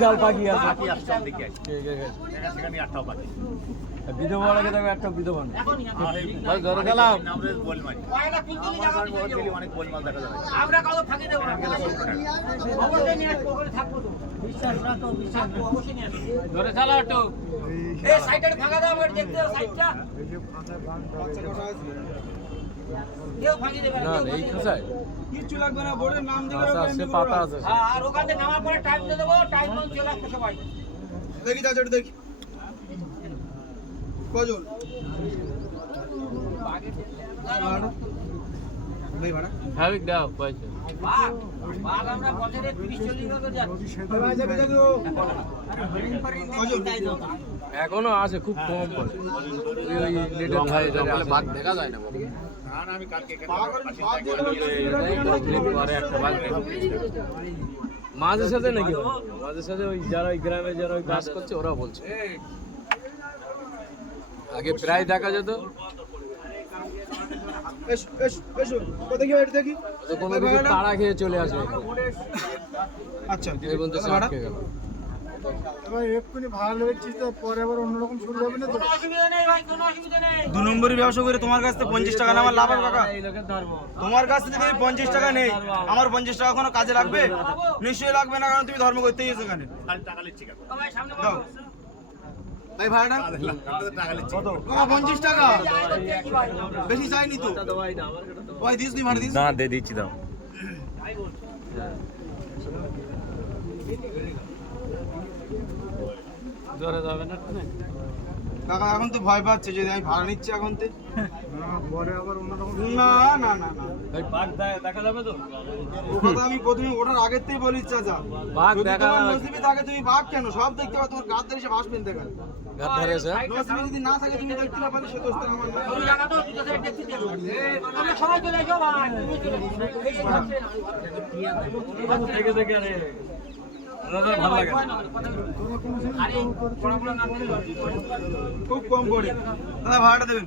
বিশাল পাখি আছে। পাখি আসছে দিকে সেখানে আটটাও পাখি বিধবা লাগে দেখো একটা বিধবা নেই। ভাই ধরে গেলাম আমরা গোলমাল অনেক গোলমাল দেখা যাবে আমরা কালো ফাঁকি দেব না অবশ্যই নিয়ে আসবো ওখানে থাকবো তো বিশ্বাস রাখো বিশ্বাস অবশ্যই নিয়ে আসবো ধরে চালা একটু এই সাইডটা ফাঁকা দাও আমরা দেখতে দাও সাইডটা কেউ ফাঁকি দেবে না এই খাঁচায় কিচ্ছু লাগবে না, বোর্ডের নাম দিবে আছে পাতা আছে। হ্যাঁ আর ওখানে নামার পরে টাইম দিয়ে দেবো টাইম মতো চলে আসবে সবাই দেখি চাচা একটু দেখি কজন ভাই ভাড়া ভাবিক দাও পয়সা। বাঘ বাঘ আমরা বছরে 30-40 করে যাচ্ছি কজন এখনো আছে, খুব কম পড়ে। ওই নেটের ধারে ধারে বাঘ দেখা যায় না বাবা। আমি কালকে পরে একটা বাঘ দেখো। মাঝে সাথে নাকি হয়? মাঝে সাথে ওই যারা ওই গ্রামে যারা ওই বাস করছে ওরা বলছে আগে প্রায় দেখা যেত, এসো এসো এসো দেখি এটা দেখি তো কোনো কিছু তাড়া খেয়ে চলে আসে। আচ্ছা এই বলতে সে আটকে গেল। এবার এক্ষুনি ভালো হচ্ছিস তো পরে আবার অন্যরকম শুরু হবে না তো। কোনো অসুবিধা নেই ভাই কোনো অসুবিধা নেই 2 নম্বরের ব্যবসা করে তোমার কাছ থেকে 50 টাকা নেওয়ার লাভ হবে কাকা? এই লোকের ধর্ম। তোমার কাছ থেকে যদি 50 টাকা নেই, আমার 50 টাকা কোনো কাজে লাগবে? নিশ্চয়ই লাগবে না, কারণ তুমি ধর্ম করতে গিয়েছো এখানে। খালি টাকা লিচ্ছি কেন ভাই সামনে দাও ভাই ভাড়াটা টাকা লিচ্ছি কত? 50 টাকা বেশি চাইনি তো ভাই, দিস নি ভাড়া দিস না দিয়ে দিচ্ছি দাও ধরে যাবে না কাকা এখন তো ভয় পাচ্ছে যদি আমি ভাড়া নিচ্ছি এখন তো পরে আবার অন্যরকম না না না না ভাই বাঘ দেখা যাবে তো? ও কথা আমি প্রথমে ওঠার আগের থেকেই বলি চাচা, বাঘ যদি দেখা তোমার নসিবে থাকে তুমি বাঘ কেন সব দেখতে পাবে, তোমার গাছ ধরে সে ভাসবেন দেখা গাছ ধরে আছে। নসিবে যদি না থাকে তুমি দেখতে না পারলে সে দোষটা আমার না। তুমি জায়গা তো দুটো সাইড দেখতে দেবো আমরা সবাই চলে এসো ভাই তুমি চলে এসো দেখে দেখে আরে ওনাদের ভালো লাগে না। আরে বড় বড় নাম দিলে খুব কম পড়ে দাদা, ভাড়াটা দেবেন।